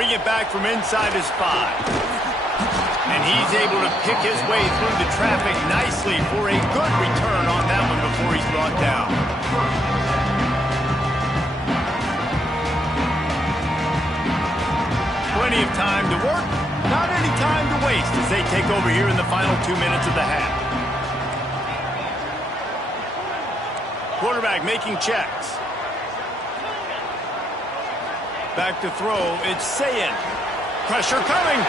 bring it back from inside his 5. And he's able to pick his way through the traffic nicely for a good return on that one before he's brought down. Plenty of time to work, not any time to waste as they take over here in the final 2 minutes of the half. Quarterback making checks. Back to throw, it's Sayin. Pressure coming.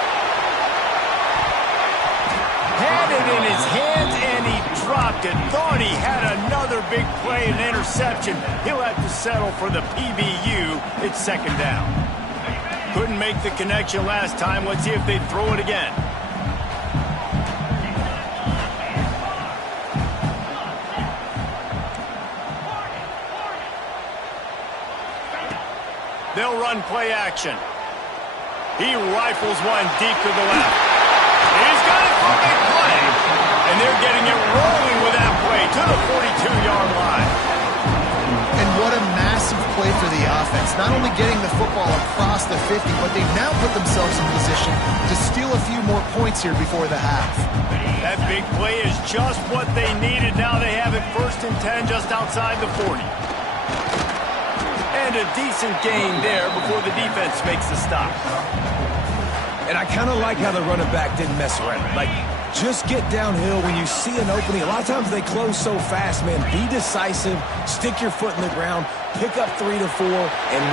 Had it in his hands, and he dropped it. Thought he had another big play and interception. He'll have to settle for the PBU. It's second down. Couldn't make the connection last time. Let's see if they throw it again. They'll run play action. He rifles one deep to the left. He's got it for a big play. And they're getting it rolling with that play to the 42-yard line. And what a massive play for the offense. Not only getting the football across the 50, but they've now put themselves in position to steal a few more points here before the half. That big play is just what they needed. Now they have it 1st and 10 just outside the 40. And a decent gain there before the defense makes the stop. And I kind of like how the running back didn't mess around. Like, just get downhill when you see an opening. A lot of times they close so fast, man. Be decisive, stick your foot in the ground, pick up 3 to 4, and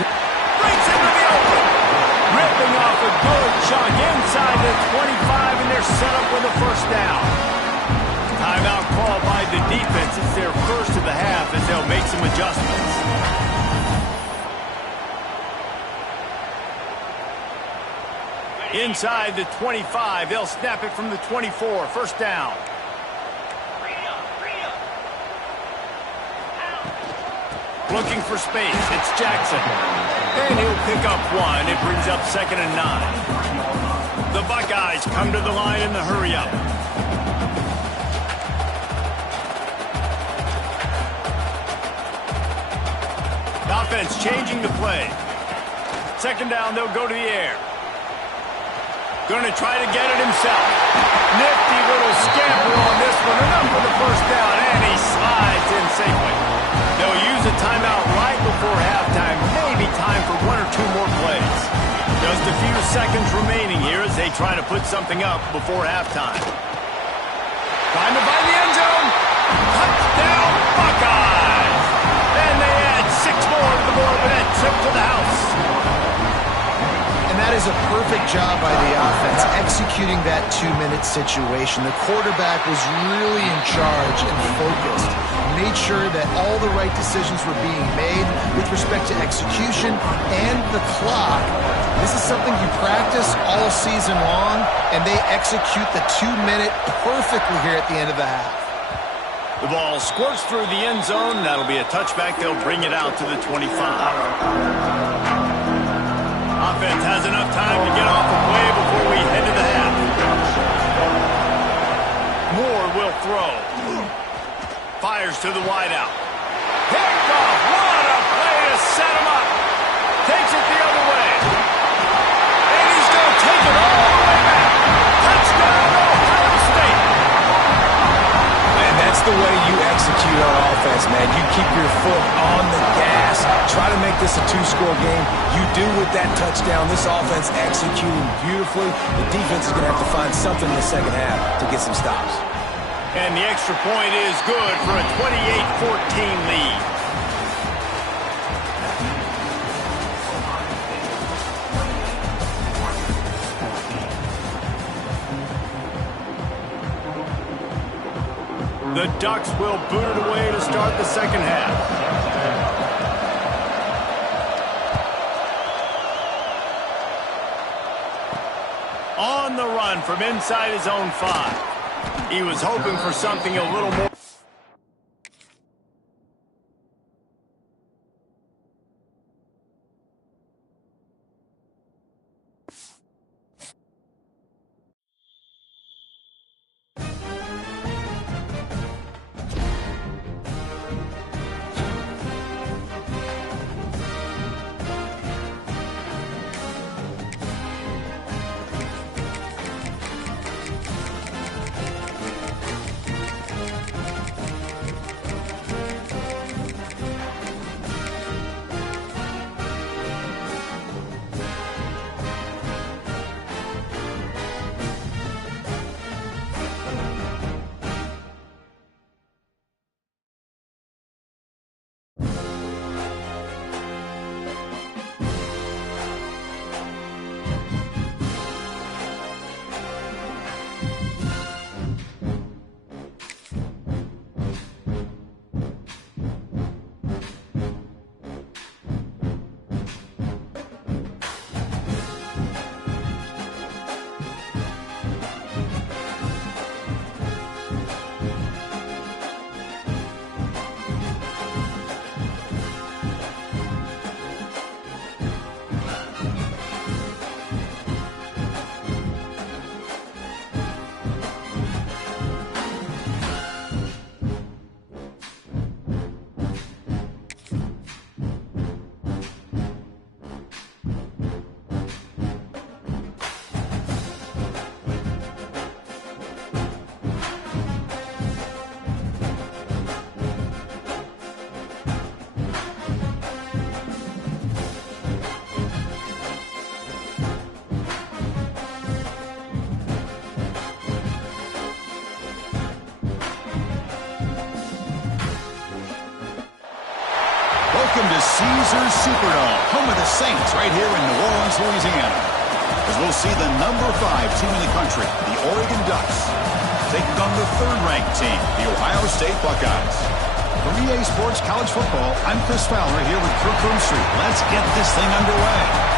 breaks into the open. Ripping off a good chunk inside the 25, and they're set up with a 1st down. Timeout called by the defense. It's their first of the half as they'll make some adjustments. Inside the 25, they'll snap it from the 24. 1st down. Looking for space. It's Jackson. And he'll pick up 1. It brings up 2nd and 9. The Buckeyes come to the line in the hurry-up. Offense changing the play. 2nd down, they'll go to the air. Going to try to get it himself. Nifty little scamper on this one. Enough for the 1st down, and he slides in safely. They'll use a timeout right before halftime. Maybe time for 1 or 2 more plays. Just a few seconds remaining here as they try to put something up before halftime. Time to find the end zone. Touchdown, Buckeyes! And they add 6 more to the board with that trip to the house. That is a perfect job by the offense, executing that 2-minute situation. The quarterback was really in charge and focused. Made sure that all the right decisions were being made with respect to execution and the clock. This is something you practice all season long, and they execute the 2-minute perfectly here at the end of the half. The ball squirts through the end zone. That'll be a touchback. They'll bring it out to the 25. Offense has enough time to get off the play before we head to the half. Moore will throw. Fires to the wideout. Picked off. What a play to set him up. Takes it the other way. And he's going to take it all the way back. Touchdown, Ohio State. And that's the way you execute on offense, man. You keep your foot on the gas. Try to make this a 2-score game. You do with that touchdown. This offense executing beautifully. The defense is going to have to find something in the second half to get some stops. And the extra point is good for a 28-14 lead. The Ducks will boot it away to start the second half. On the run from inside his own 5. He was hoping for something a little more. Caesars Superdome, home of the Saints, right here in New Orleans, Louisiana. As we'll see the number 5 team in the country, the Oregon Ducks, taking on the 3rd-ranked team, the Ohio State Buckeyes. For EA Sports College Football, I'm Chris Fowler here with Kirk Broomstreet. Let's get this thing underway.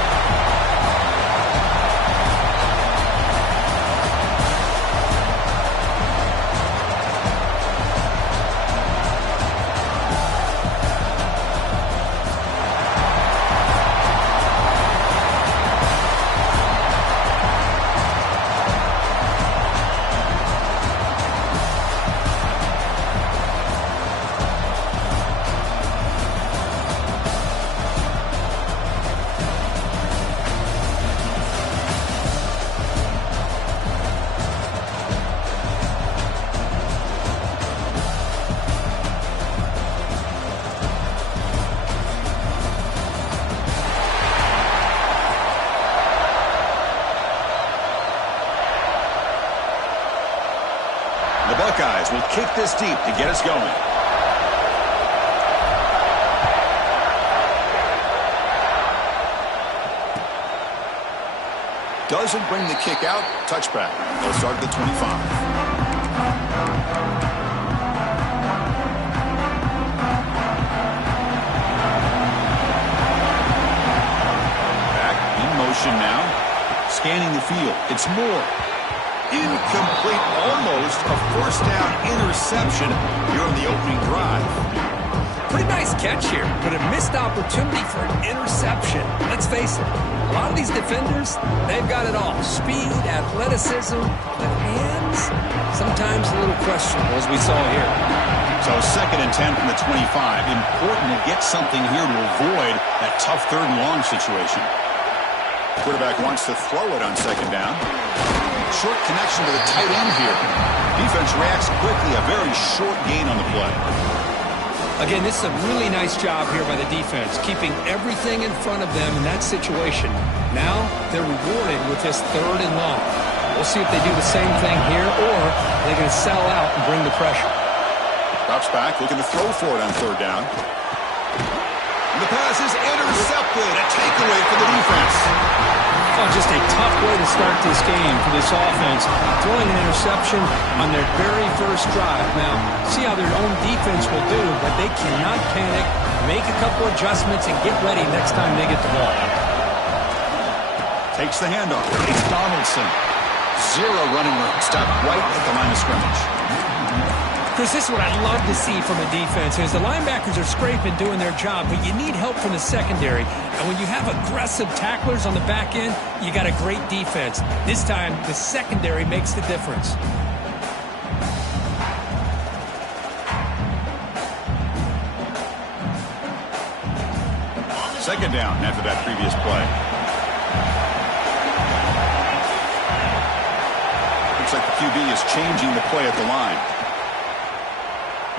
The Buckeyes will kick this deep to get us going. Doesn't bring the kick out. Touchback. They'll start at the 25. Back in motion now. Scanning the field. It's Moore. Incomplete, almost a first down interception here on the opening drive. Pretty nice catch here, but a missed opportunity for an interception. Let's face it, a lot of these defenders, they've got it all. Speed, athleticism, but hands, sometimes a little questionable, as we saw here. So 2nd and 10 from the 25. Important to get something here to avoid that tough 3rd and long situation. Quarterback wants to throw it on 2nd down. Short connection to the tight end here. Defense reacts quickly. A very short gain on the play. Again, this is a really nice job here by the defense, keeping everything in front of them in that situation. Now they're rewarded with this 3rd and long. We'll see if they do the same thing here, or they're going to sell out and bring the pressure. Drops back, looking to throw for it on 3rd down. And the pass is intercepted. A takeaway for the defense. Oh, just a tough way to start this game for this offense. Throwing an interception on their very first drive. Now, see how their own defense will do, but they cannot panic, make a couple adjustments, and get ready next time they get the ball. Takes the handoff. It's Donaldson. 0 running room. Stopped right at the line of scrimmage. Chris, this is what I'd love to see from a defense. Is the linebackers are scraping, doing their job, but you need help from the secondary. And when you have aggressive tacklers on the back end, you got a great defense. This time, the secondary makes the difference. Second down after that previous play. Looks like the QB is changing the play at the line.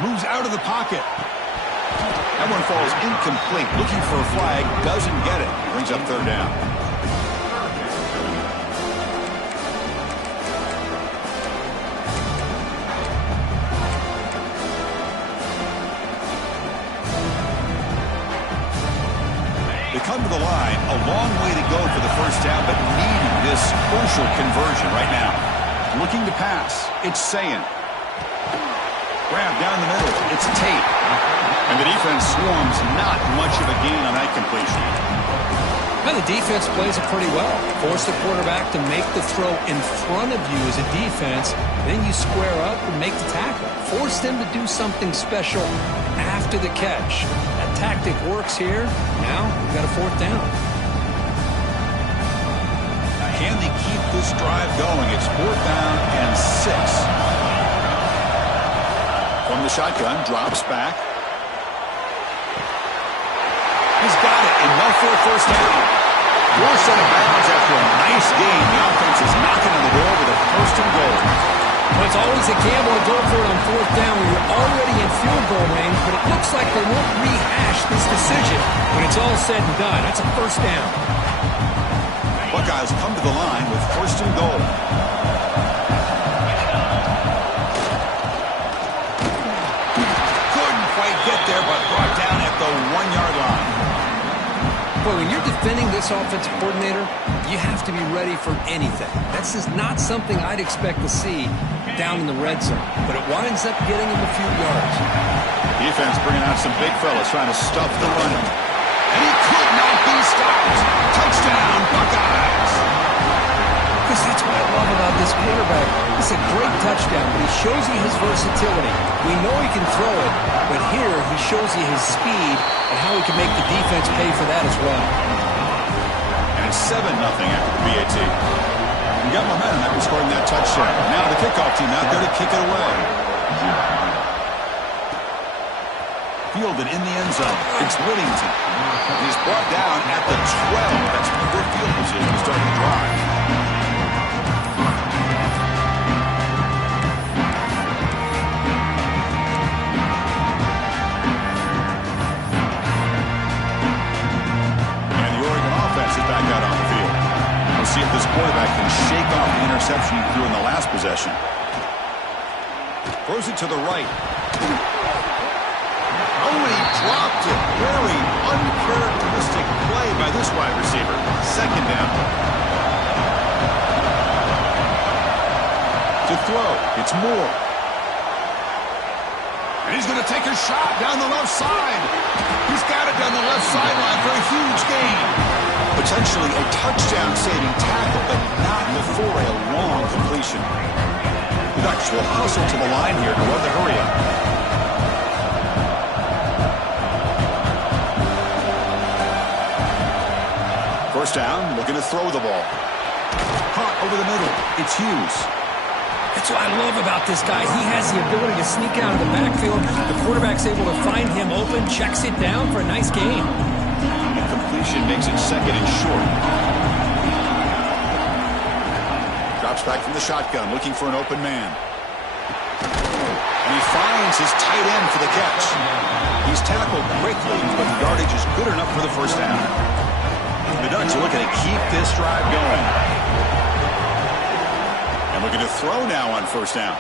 Moves out of the pocket. That one falls incomplete. Looking for a flag. Doesn't get it. Brings up 3rd down. They come to the line. A long way to go for the first down, but needing this crucial conversion right now. Looking to pass. It's Sayin. Grab down the middle. It's Tate. And the defense swarms. Not much of a gain on that completion. Well, the defense plays it pretty well. Force the quarterback to make the throw in front of you as a defense. Then you square up and make the tackle. Force them to do something special after the catch. That tactic works here. Now we've got a 4th down. Now, can they keep this drive going? It's 4th down and 6. From the shotgun, drops back. He's got it, enough for a first down. Forced out of bounds after a nice game. The offense is knocking on the door with a 1st and goal. Well, it's always a gamble to go for it on 4th down when you're already in field goal range, but it looks like they won't rehash this decision when it's all said and done. That's a 1st down. Buckeyes come to the line with 1st and goal. Get there, but brought down at the 1-yard line. defending this offensive coordinator, you have to be ready for anything. That's just not something I'd expect to see down in the red zone, but it winds up getting him a few yards. Defense bringing out some big fellas trying to stuff the run. And he could not be stopped. Touchdown, Buckeyes. Because that's what I love about this quarterback. It's a great touchdown, but he shows you his versatility. We know he can throw it, but here he shows you his speed and how he can make the defense pay for that as well. And it's 7-0 after the BAT. You got momentum after scoring that touchdown. Now the kickoff team out there to kick it away. Fielded in the end zone. It's Whittington. He's brought down at the 12. That's good field position to start the drive. Back out on the field. We'll see if this quarterback can shake off the interception he threw in the last possession. Throws it to the right. Oh, and he dropped it. Very uncharacteristic play by this wide receiver. Second down. To throw, it's Moore. And he's going to take a shot down the left side. He's got it down the left sideline for a huge gain. Potentially a touchdown-saving tackle, but not before a long completion. The Ducks will hustle to the line here to run the hurry-up. First down, looking to throw the ball. Caught over the middle. It's Hughes. That's what I love about this guy. He has the ability to sneak out of the backfield. The quarterback's able to find him open, checks it down for a nice gain. Completion makes it second and short. Drops back from the shotgun, looking for an open man. And he finds his tight end for the catch. He's tackled quickly, but the yardage is good enough for the first down. The Ducks are looking to keep this drive going. And looking to throw now on first down.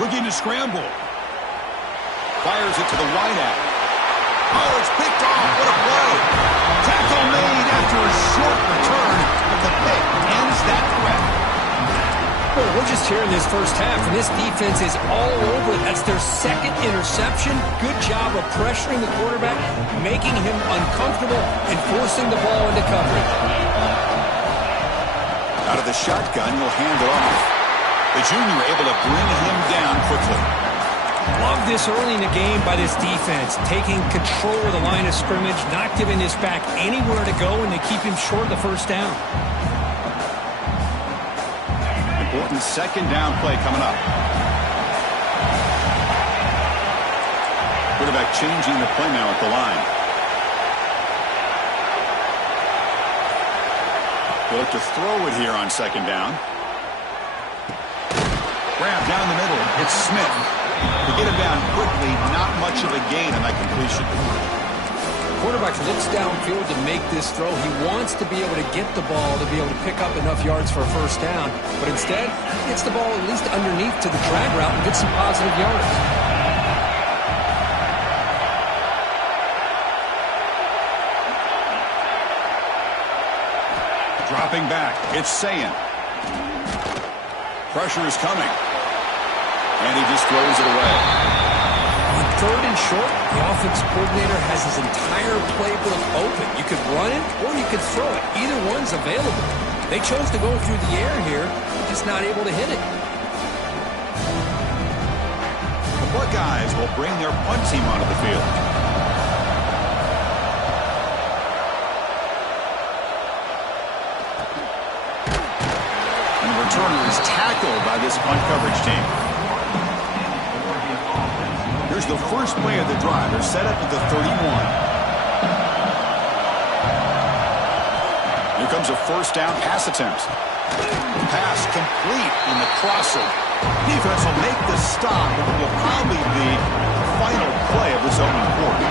Looking to scramble. Fires it to the wideout. Oh, it's picked off. What a play. Tackle made after a short return, but the pick ends that threat. Well, we're just here in this first half, and this defense is all over. That's their second interception. Good job of pressuring the quarterback, making him uncomfortable, and forcing the ball into coverage. Out of the shotgun, he'll hand it off. The junior able to bring him down quickly. Love this early in the game by this defense, taking control of the line of scrimmage, not giving this back anywhere to go, and they keep him short of the first down. Important second down play coming up. Quarterback changing the play now at the line. They'll look to throw it here on second down. Grab down the middle. It's Smith. To get him down quickly, not much of a gain on that completion. Quarterback looks downfield to make this throw. He wants to be able to get the ball to be able to pick up enough yards for a first down, but instead, he gets the ball at least underneath to the drag route and gets some positive yards. Dropping back, it's Sayin. Pressure is coming. And he just throws it away. On third and short, the offensive coordinator has his entire playbook open. You could run it or you could throw it. Either one's available. They chose to go through the air here, just not able to hit it. The Buckeyes will bring their punt team onto the field. And the returner is tackled by this punt coverage team. Here's the first play of the drive. They're set up at the 31. Here comes a first down pass attempt. Pass complete in the crosser. Defense will make the stop, and it will probably be the final play of this opening quarter.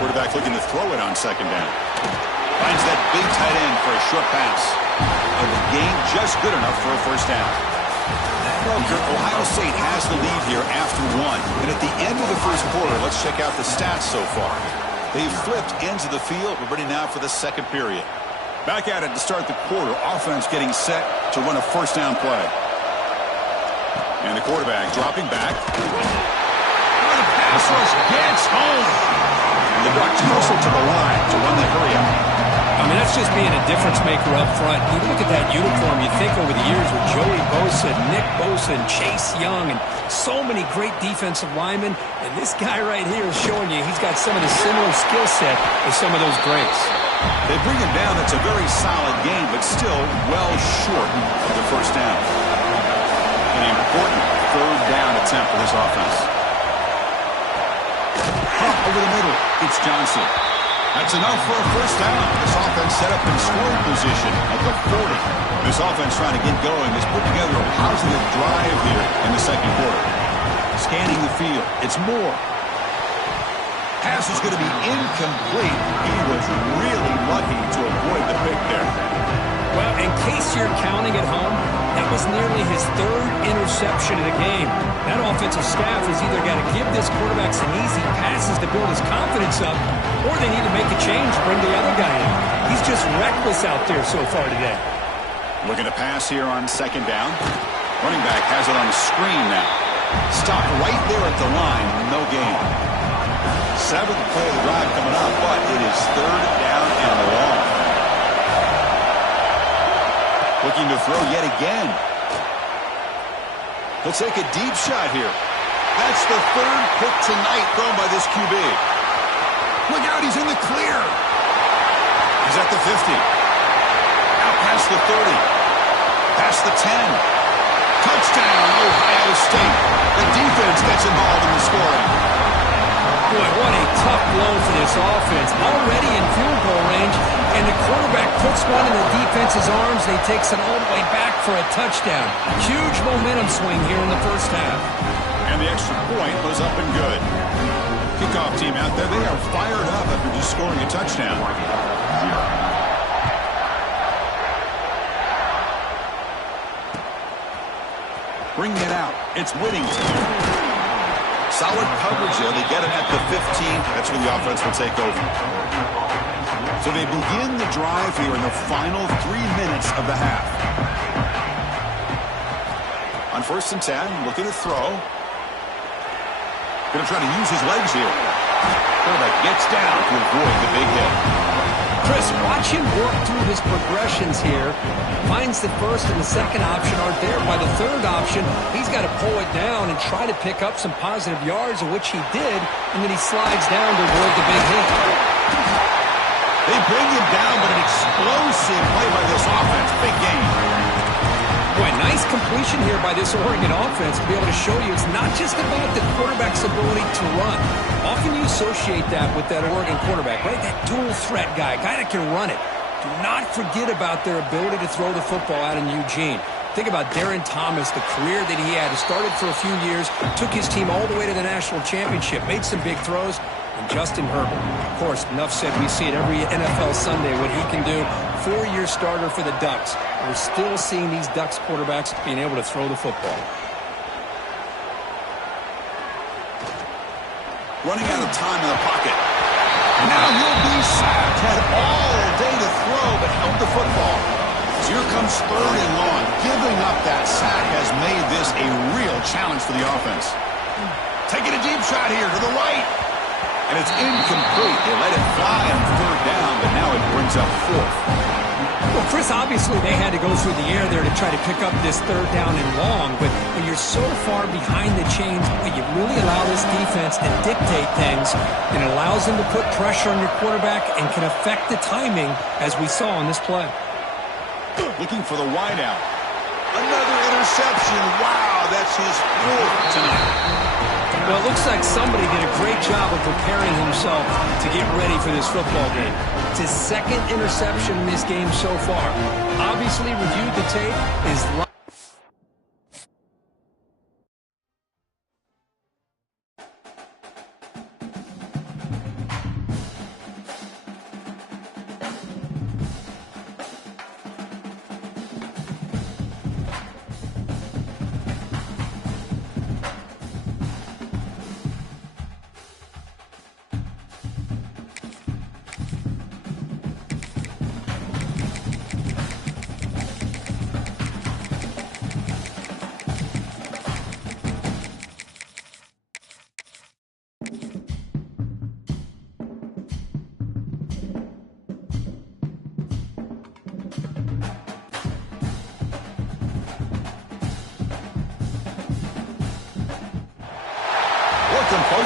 Quarterback looking to throw it on second down. Finds that big tight end for a short pass. And the gain just good enough for a first down. Ohio State has the lead here after one. And at the end of the first quarter, let's check out the stats so far. They've flipped ends of the field. We're ready now for the second period. Back at it to start the quarter. Offense getting set to run a first down play. And the quarterback dropping back. Oh, the pass rush gets home. And the Ducks hustle to the line to run the hurry up. I mean, that's just being a difference maker up front. You look at that uniform, you think over the years with Joey Bosa, Nick Bosa, and Chase Young, and so many great defensive linemen. And this guy right here is showing you he's got some of the similar skill set as some of those greats. They bring him down. It's a very solid game, but still well short of the first down. An important third down attempt for this offense. Over the middle, it's Johnson. That's enough for a first down. This offense set up in scoring position at the 40. This offense trying to get going has put together a positive drive here in the second quarter. Scanning the field, it's Moore. Pass is going to be incomplete. He was really lucky to avoid the pick there. Well, in case you're counting at home, that was nearly his third interception of the game. That offensive staff has either got to give this quarterback some easy passes to build his confidence up, or they need to make a change, bring the other guy in. He's just reckless out there so far today. Looking to pass here on second down. Running back has it on the screen now. Stopped right there at the line, no gain. Seventh play of the drive coming up, but it is third down and long. Looking to throw yet again. He'll take a deep shot here. That's the third pick tonight thrown by this QB. Look out, he's in the clear. He's at the 50. Out past the 30. Past the 10. Touchdown, Ohio State. The defense gets involved in the scoring. Boy, what a tough blow for this offense. Already in field goal range, and the quarterback puts one in the defense's arms, and he takes it all the way back for a touchdown. Huge momentum swing here in the first half. And the extra point was up and good. Kickoff team out there, they are fired up after just scoring a touchdown. Bringing it out, it's Whittington. Solid coverage there. They get him at the 15. That's where the offense will take over. So they begin the drive here in the final 3 minutes of the half. On 1st and 10, looking to throw. Going to try to use his legs here. Quarterback gets down to avoid the big hit. Chris, watch him work through his progressions here. Finds the first and the second option aren't there. By the third option, he's got to pull it down and try to pick up some positive yards, of which he did, and then he slides down to avoid the big hit. They bring him down, but an explosive play by this offense. Big game. Boy, nice completion here by this Oregon offense to be able to show you it's not just about the quarterback's ability to run. Often you associate that with that Oregon quarterback, right? That dual threat guy that can run it. Do not forget about their ability to throw the football out in Eugene. Think about Darren Thomas, the career that he had. He started for a few years, took his team all the way to the national championship, made some big throws. And Justin Herbert, of course, enough said, we see it every NFL Sunday what he can do. 4-year starter for the Ducks. We're still seeing these Ducks quarterbacks being able to throw the football. Running out of time in the pocket. Now he'll be sacked. Had all day to throw, but held the football. So here comes third and long. Giving up that sack has made this a real challenge for the offense. Taking a deep shot here to the right. And it's incomplete. They let it fly on third down, but now it brings up fourth. Well, Chris, obviously they had to go through the air there to try to pick up this third down and long, but when you're so far behind the chains, you really allow this defense to dictate things, and it allows them to put pressure on your quarterback and can affect the timing, as we saw on this play. Looking for the wideout. Another interception. Wow, that's his fourth tonight. Well, it looks like somebody did a great job of preparing himself to get ready for this football game. It's his second interception in this game so far. Obviously, reviewed the tape, is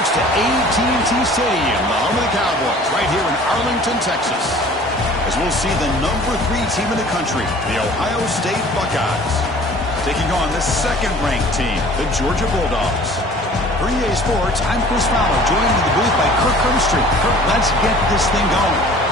to AT&T Stadium, the home of the Cowboys, right here in Arlington, Texas, as we'll see the number 3 team in the country, the Ohio State Buckeyes, taking on the second-ranked team, the Georgia Bulldogs. For EA Sports, I'm Chris Fowler, joined in the booth by Kirk Herbstreit. Kirk, let's get this thing going.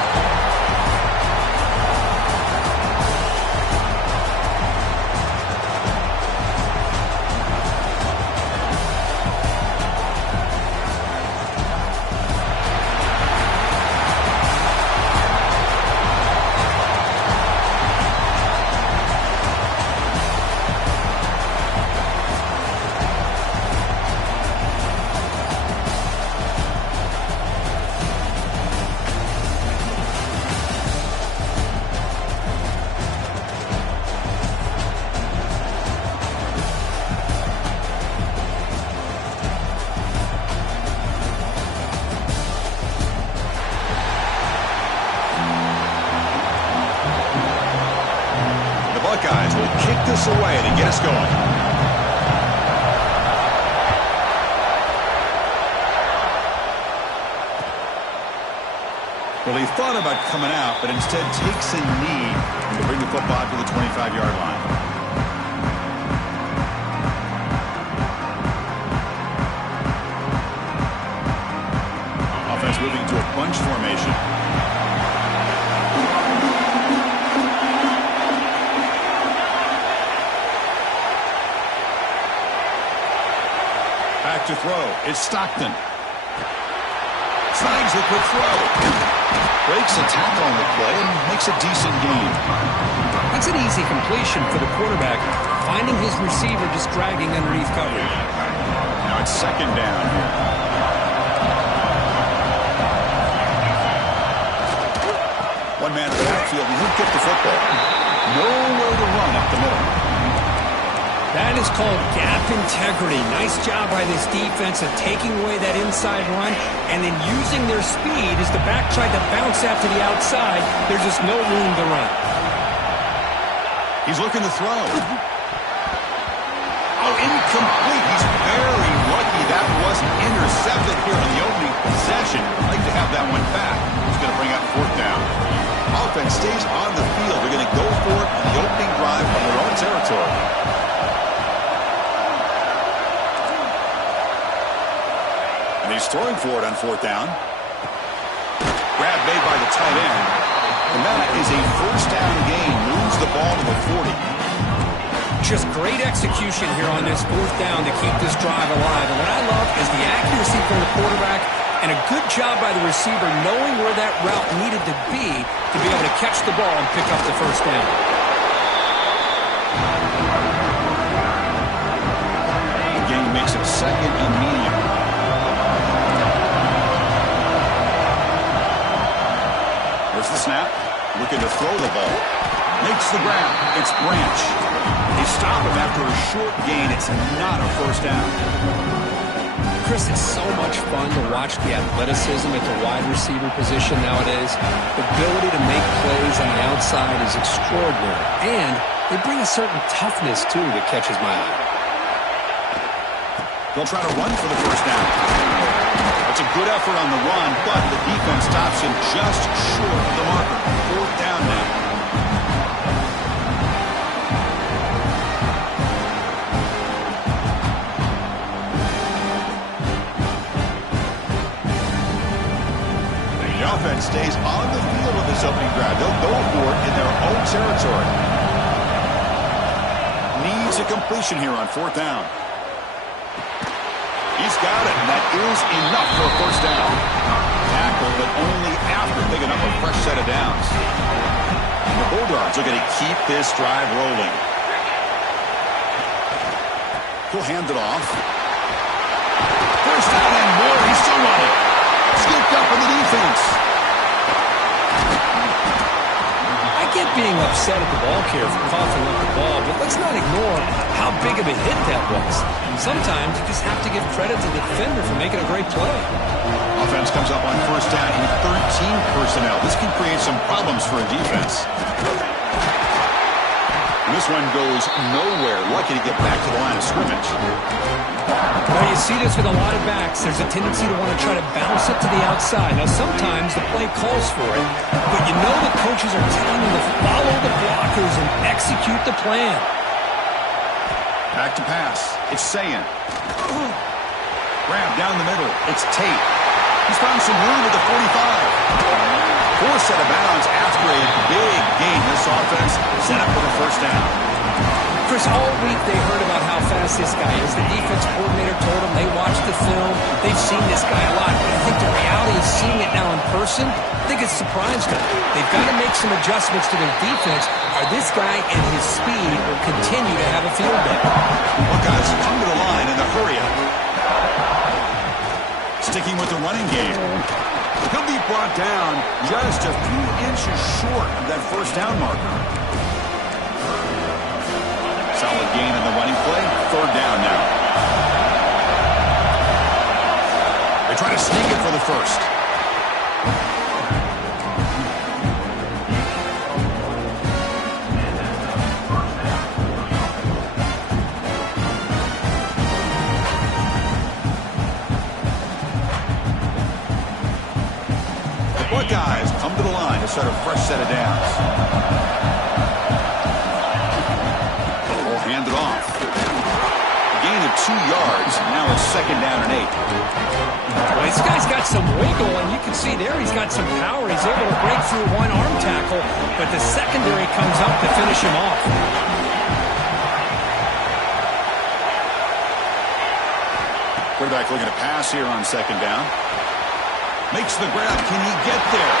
Buckeyes will kick this away to get us going. Well, he thought about coming out, but instead takes a knee to bring the football to the 25-yard line. Offense moving to a bunch formation. Back to throw. It's Stockton. Snags the quick throw. Breaks a tackle on the play and makes a decent gain. That's an easy completion for the quarterback, finding his receiver just dragging underneath coverage. Now it's second down here. One man in the backfield, and he'll get the football. Nowhere to run up the middle. That is called gap integrity. Nice job by this defense of taking away that inside run and then using their speed as the back tried to bounce out to the outside. There's just no room to run. He's looking to throw. Oh, incomplete. He's very lucky that wasn't intercepted here in the opening possession. I'd like to have that one back. He's going to bring up fourth down. Offense stays on the field. They're going to go for it on the opening drive from their own territory. And he's throwing for it on fourth down. Grab made by the tight end. And that is a first down gain. Moves the ball to the 40. Just great execution here on this fourth down to keep this drive alive. And what I love is the accuracy from the quarterback and a good job by the receiver knowing where that route needed to be able to catch the ball and pick up the first down. The game makes it second and medium. There's the snap. Looking to throw the ball. Makes the grab. It's Branch. They stop him after a short gain. It's not a first down. Chris, it's so much fun to watch the athleticism at the wide receiver position nowadays. The ability to make plays on the outside is extraordinary. And they bring a certain toughness, too, that catches my eye. They'll try to run for the first down. It's a good effort on the run, but the defense stops him just short of the marker. Fourth down now. The offense stays on the field with this opening drive. They'll go for it in their own territory. Needs a completion here on fourth down. He's got it, and that is enough for a first down. Tackle, but only after picking up a fresh set of downs. And the Bulldogs are going to keep this drive rolling. He'll hand it off. First down and more. He's still running. Scooped up in the defense. I get being upset at the ball carrier for coughing up the ball, but let's not ignore how big of a hit that was. Sometimes you just have to give credit to the defender for making a great play. Offense comes up on first down in 13 personnel. This can create some problems for a defense. This one goes nowhere. Lucky to get back to the line of scrimmage. Now you see this with a lot of backs. There's a tendency to want to try to bounce it to the outside. Now sometimes the play calls for it, but you know the coaches are telling them to follow the blockers and execute the plan. Back to pass. It's Sayin. Grab down the middle. It's Tate. He's found some room at the 45. Forced out of bounds after a big gain. This offense set up for the first down. Chris, all week they heard about how fast this guy is. The defense coordinator told them they watched the film. They've seen this guy a lot. But I think the reality is seeing it now in person, I think it's surprised them. They've got to make some adjustments to their defense, or this guy and his speed will continue to have a field day. Buckeyes come to the line in the hurry-up. Sticking with the running game. He'll be brought down just a few inches short of that first down marker. Solid gain in the running play. Third down now. They try to sneak it for the first. Buckeyes come to the line to start a fresh set of downs. Will hand it off. A gain of 2 yards. Now it's second down and 8. Well, this guy's got some wiggle, and you can see there he's got some power. He's able to break through one arm tackle, but the secondary comes up to finish him off. Quarterback looking to pass here on second down. Makes the grab. Can he get there?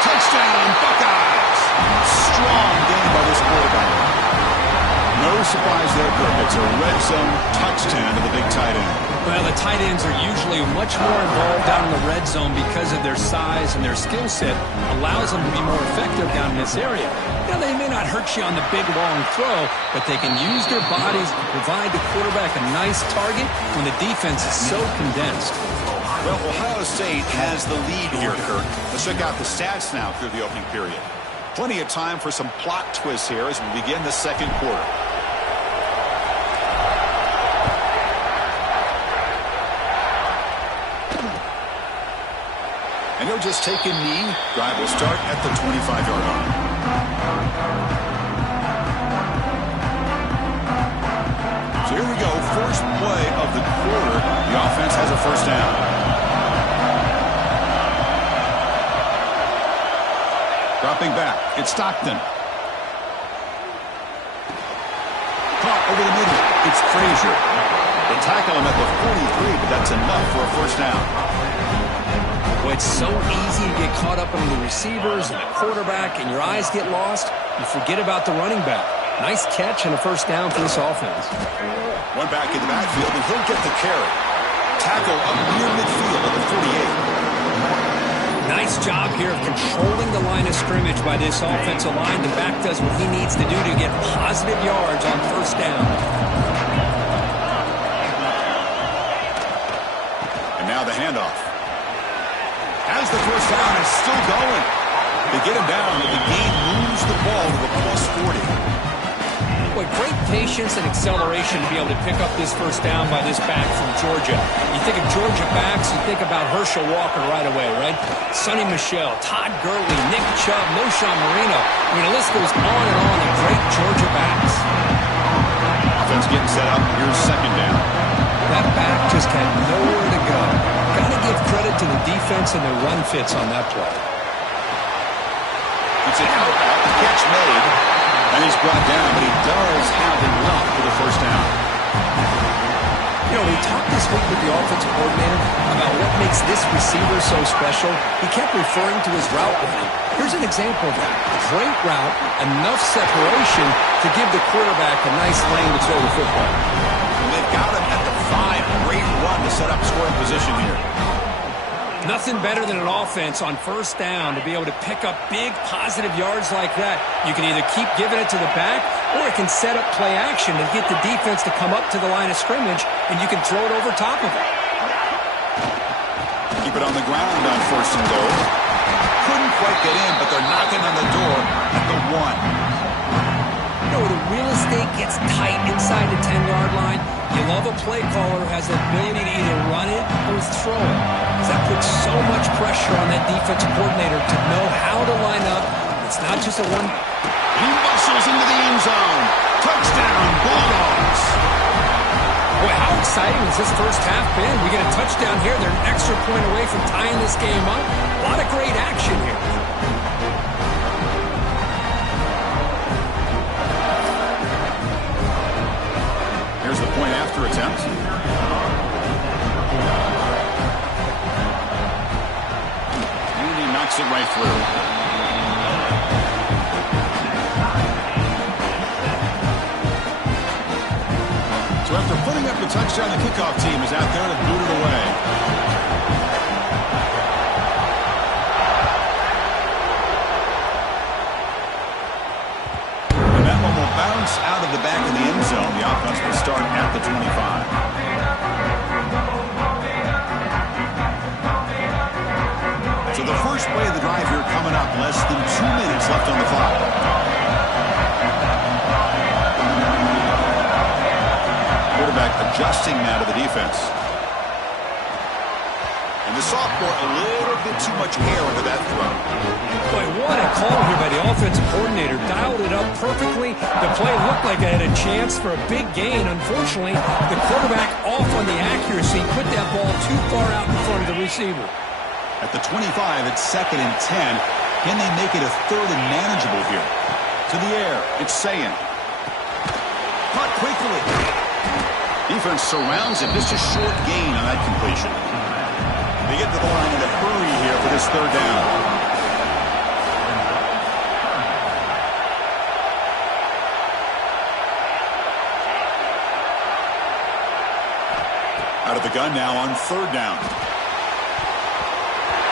Touchdown, Buckeyes! Strong game by this quarterback. No surprise there, Kirk. It's a red zone touchdown to the big tight end. Well, the tight ends are usually much more involved down in the red zone because of their size and their skill set. Allows them to be more effective down in this area. Now, they may not hurt you on the big, long throw, but they can use their bodies to provide the quarterback a nice target when the defense is so condensed. Well, Ohio State has the lead here, Kirk. Let's check out the stats now through the opening period. Plenty of time for some plot twists here as we begin the second quarter. And he'll just take a knee. Drive will start at the 25-yard line. So here we go. First play of the quarter. The offense has a first down. Dropping back, it's Stockton. Caught over the middle, it's Frazier. They tackle him at the 43, but that's enough for a first down. Well, it's so easy to get caught up in the receivers and the quarterback, and your eyes get lost. You forget about the running back. Nice catch and a first down for this offense. One back in the backfield, and he'll get the carry. Tackle up near midfield at the 48. Nice job here of controlling the line of scrimmage by this offensive line. The back does what he needs to do to get positive yards on first down. And now the handoff. As the first down is still going. They get him down, but the game moves the ball to the plus 40. Boy, great patience and acceleration to be able to pick up this first down by this back from Georgia. You think of Georgia backs, you think about Herschel Walker right away, right? Sonny Michel, Todd Gurley, Nick Chubb, Knowshon Moreno. I mean, the list goes on and on of great Georgia backs. Offense getting set up. Here's second down. That back just had nowhere to go. Got to give credit to the defense and their run fits on that play. It's an out, catch made. And he's brought down, but he does have enough for the first down. You know, we talked this week with the offensive coordinator about what makes this receiver so special. He kept referring to his route running. Here's an example of that. Great route, enough separation to give the quarterback a nice lane to throw the football. And they've got him at the 5. Great run to set up scoring position here. Nothing better than an offense on first down to be able to pick up big positive yards like that. You can either keep giving it to the back, or it can set up play action to get the defense to come up to the line of scrimmage, and you can throw it over top of it. Keep it on the ground on first and goal. Couldn't quite get in, but they're knocking on the door at the 1. You know, with a real estate gets tight inside the 10-yard line, you love a play caller who has the ability to either run it or throw it. That puts so much pressure on that defensive coordinator to know how to line up. It's not just a one. He muscles into the end zone. Touchdown, Bulldogs. Boy, how exciting has this first half been? We get a touchdown here. They're an extra point away from tying this game up. A lot of great action here. Here's the point after attempt. And he knocks it right through. So after putting up the touchdown, the kickoff team is out there to boot it away. And that one will bounce out of the back of the end zone. The offense will start at the 25. So the first play of the drive here coming up. Less than 2 minutes left on the clock. Quarterback adjusting now to the defense. And the sophomore a little bit too much air into that throw. Boy, what a call here by the offensive coordinator. Dialed it up perfectly. The play looked like it had a chance for a big gain. Unfortunately, the quarterback off on the accuracy, put that ball too far out in front of the receiver. At the 25, it's 2nd and 10. Can they make it a 3rd and manageable here? To the air, it's Sayin. Caught quickly. Defense surrounds him. Just a short gain on that completion. They get to the line in a hurry here for this 3rd down. Out of the gun now on 3rd down.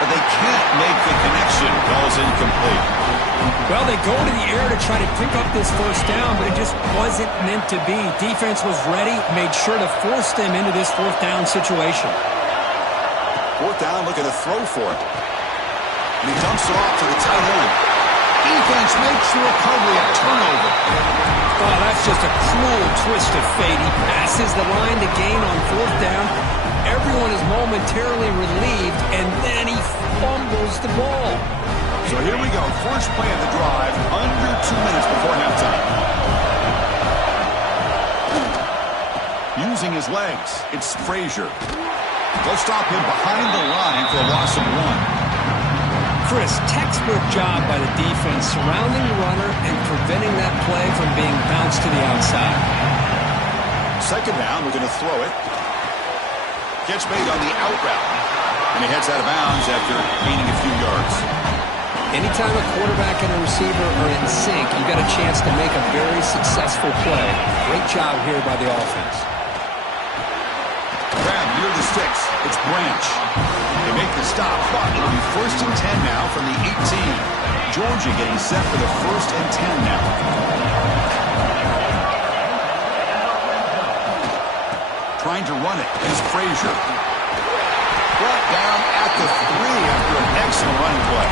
But they can't make the connection. Ball's incomplete. Well, they go to the air to try to pick up this first down, but it just wasn't meant to be. Defense was ready, made sure to force them into this 4th down situation. 4th down, looking to throw for it. And he dumps it off to the tight end. Defense makes the recovery, a turnover. Oh, that's just a cruel twist of fate. He passes the line to gain on 4th down. Everyone is momentarily relieved, and then he fumbles the ball. So here we go. First play of the drive, under 2 minutes before halftime. Using his legs, it's Frazier. They'll stop him behind the line for a loss of 1. Chris, textbook job by the defense, surrounding the runner and preventing that play from being bounced to the outside. 2nd down, we're going to throw it. Catch made on the out route. And he heads out of bounds after gaining a few yards. Anytime a quarterback and a receiver are in sync, you got a chance to make a very successful play. Great job here by the offense. Grab near the sticks. It's Branch. They make the stop, but it'll be 1st and 10 now from the 18. Georgia getting set for the 1st and 10 now. Trying to run it is Frazier. Brought down at the 3 after an excellent running play.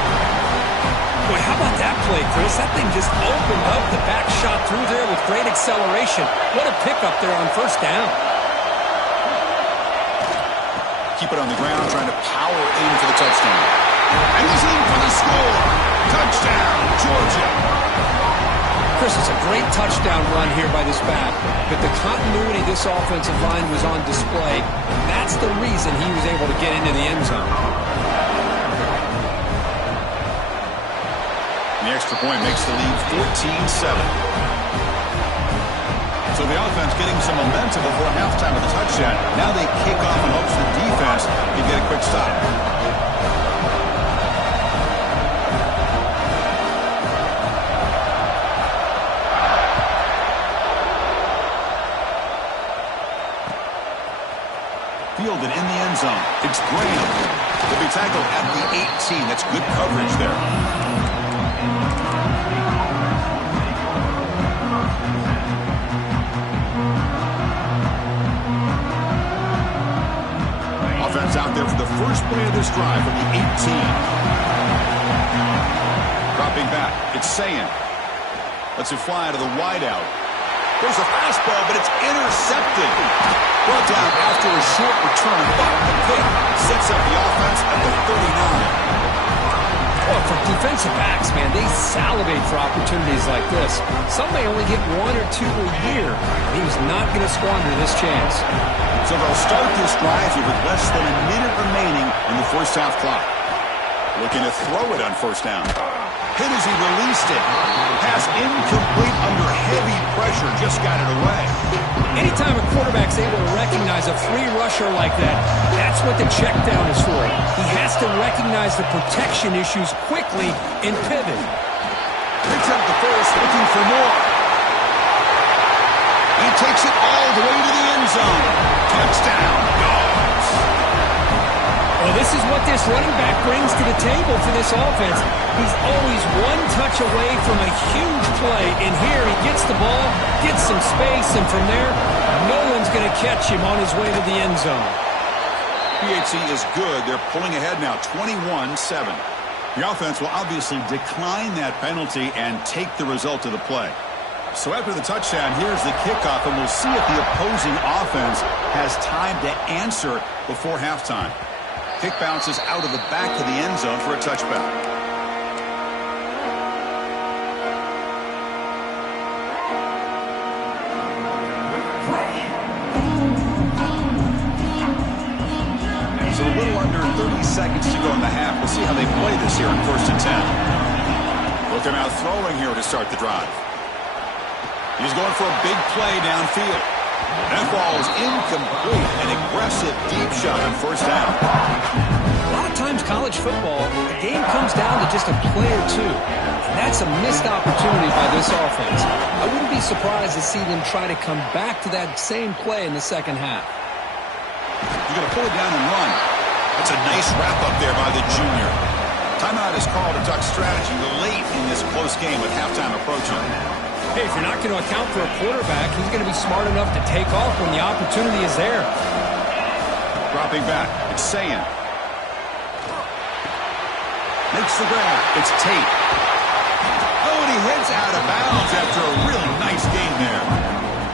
Boy, how about that play, Chris? That thing just opened up. The back shot through there with great acceleration. What a pickup there on 1st down. Keep it on the ground, trying to power in for the touchdown. And he's in for the score. Touchdown, Georgia. Chris, it's a great touchdown run here by this back, but the continuity of this offensive line was on display. That's the reason he was able to get into the end zone. The extra point makes the lead 14-7. So the offense getting some momentum before halftime with a touchdown. Now they kick off in hopes the defense can get a quick stop. Fielded in the end zone. It's Graham. He'll be tackled at the 18. That's good coverage there. Offense out there for the first play of this drive from the 18. Dropping back. It's Sayin. Lets it fly to the wideout. There's a fastball, but it's intercepted. Brought down after a short return, but the pick sets up the offense at the 39. Well, for defensive backs, man, they salivate for opportunities like this. Some may only get 1 or 2 a year. He was not going to squander this chance. So they'll start this drive here with less than a minute remaining in the first half clock. Looking to throw it on first down. Hit as he released it. Pass incomplete under heavy pressure. Just got it away. Anytime a quarterback's able to recognize a free rusher like that, that's what the check down is for. He has to recognize the protection issues quickly and pivot. Picks up the first, looking for more. He takes it all the way to the end zone. Touchdown, Dogs. Well, this is what this running back brings to the table for this offense. He's always one touch away from a huge play, and here he gets the ball, gets some space, and from there, no one's going to catch him on his way to the end zone. PHC is good. They're pulling ahead now, 21-7. The offense will obviously decline that penalty and take the result of the play. So after the touchdown, here's the kickoff, and we'll see if the opposing offense has time to answer before halftime. Kick bounces out of the back of the end zone for a touchback. So a little under 30 seconds to go in the half. We'll see how they play this here in 1st and 10. Looking out throwing here to start the drive. He's going for a big play downfield. That ball is incomplete. An aggressive deep shot on first down. A lot of times college football, the game comes down to just a play or two. And that's a missed opportunity by this offense. I wouldn't be surprised to see them try to come back to that same play in the second half. You're going to pull it down and run. That's a nice wrap-up there by the junior. Timeout is called to Duck strategy late in this close game with halftime approaching. Hey, if you're not going to account for a quarterback, he's going to be smart enough to take off when the opportunity is there. Dropping back, it's Sayin. Makes the grab. It's Tate. Oh, and he heads out of bounds after a really nice game there.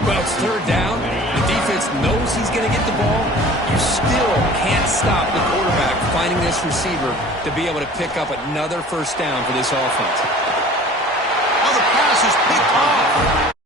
Well, it's 3rd down. The defense knows he's going to get the ball. You still can't stop the quarterback finding this receiver to be able to pick up another first down for this offense. Oh, the pass is picked off.